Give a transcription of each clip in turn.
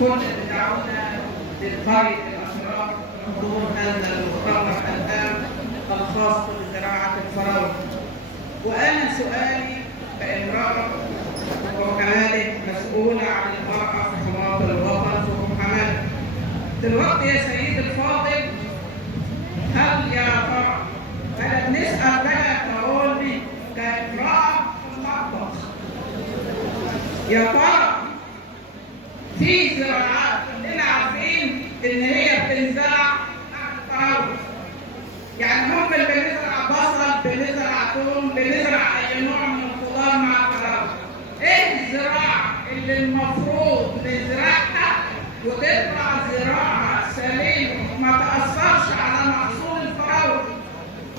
كل اللي دعونا للقرية الأشراف حضور هذا المؤتمر الهام الخاص بزراعة الفراولة. وأنا سؤالي كامرأة وكذلك مسؤولة عن المرأة في حماية الوطن في حماية. دلوقتي يا سيدي الفاضل، هل يا ترى أنا بنسأل بقى تقولي كامرأة في المطبخ، يا ترى في زراعات كلنا عارفين ان هي بتنزرع مع الفراوله، يعني ممكن بنزرع بصل، بنزرع ثوم، بنزرع اي نوع من الخضار مع الفراوله. ايه الزراعه اللي المفروض نزرعها وتطلع زراعه سليمه ما تاثرش على محصول الفراوله؟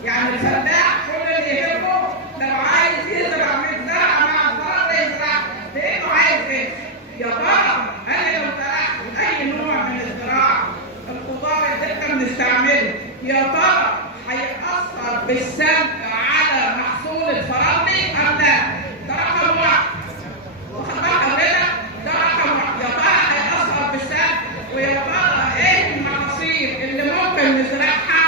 يعني الفلاح كل اللي يهمه لو عايز يزرع مزرعه مع الفراوله يزرعها لانه عايز ايه؟ يا ترى انا لو زرعت اي نوع من الزراعه الخضار اللي احنا بنستعمله يا ترى هيأثر بالسلب على محصول الفراولة ام لا؟ ده رقم واحد. واخد بال حضرتك؟ ده رقم واحد. يا ترى هيأثر بالسلب، ويا ترى ايه المحاصيل اللي ممكن نزرعها،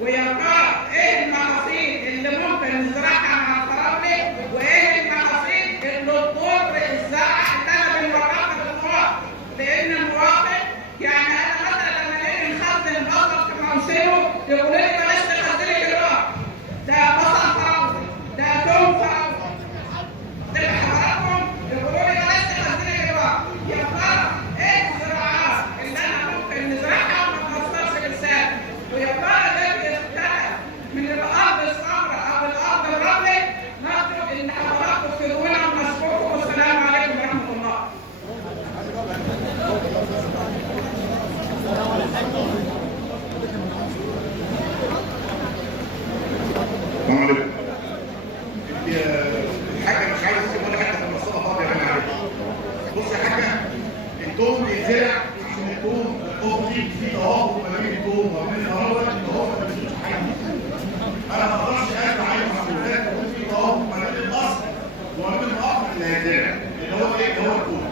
ويا ترى ايه المحاصيل اللي ممكن نزرعها مع الفراولة، وايه المحاصيل اللي تضر الزرع لان المواطن. يعني انا مثلا لما نيجي نخزن بصل في موسمه يقولوا لي بلاش تخزني دلوقتي، ده بصل فراوله، ده ثوم فراوله، ده حضراتكم يقولوا لي بلاش تخزني دلوقتي. يا ترى ايه الزراعات اللي انا ممكن نزرعها وما تاثرش بالسالب؟ ويا ترى ده بيختلف من الارض الصفراء او الارض الرملي؟ نرجو ان حضراتكم تفيدونا ونشكركم، والسلام عليكم ورحمه الله. السلام عليكم. الحاجه مش عايز اسيب ولا حته في المصطلح فاضيه يا جماعه. بص يا حاجه، التوم بيتزرع عشان التوم في توافق ما بين التوم وما بين الفراوله، التوافق ما بين حاجه. انا ما اقدرش ازرع اي محصولات يكون في توافق ما بين الاصل وما بين الاخر اللي هيتزرع، اللي هو ايه؟ اللي هو التوم.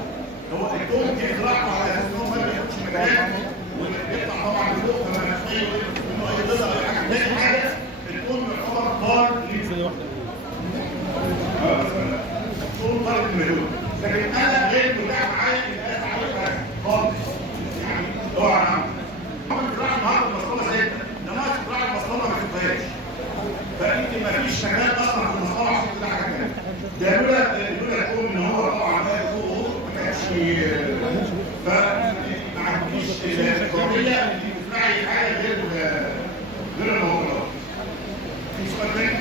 التوم دي زراعته على اساس ان هو ما بياخدش مكان وبيطلع طبعا لفوق، فما ينفعش انه يظهر اي حاجه. تاني حاجه، التوم يعتبر طار ليه التوم طار المليون، لكن انا غير متاح معايا ان انا اعمل خالص. يعني دور على عمل زراعه النهارده المصطلح زي ده، ما زراعه المصطلح ما شفتهاش، فانت ما فيش مكان اصلا في المصطلح عشان تزرع حاجه ثانيه. ده لولا التوم ان هو طبعا ده فوق ما كانش، فما عنديش القابليه ان تزرعي حاجه غير الموضوع. في سؤال تاني؟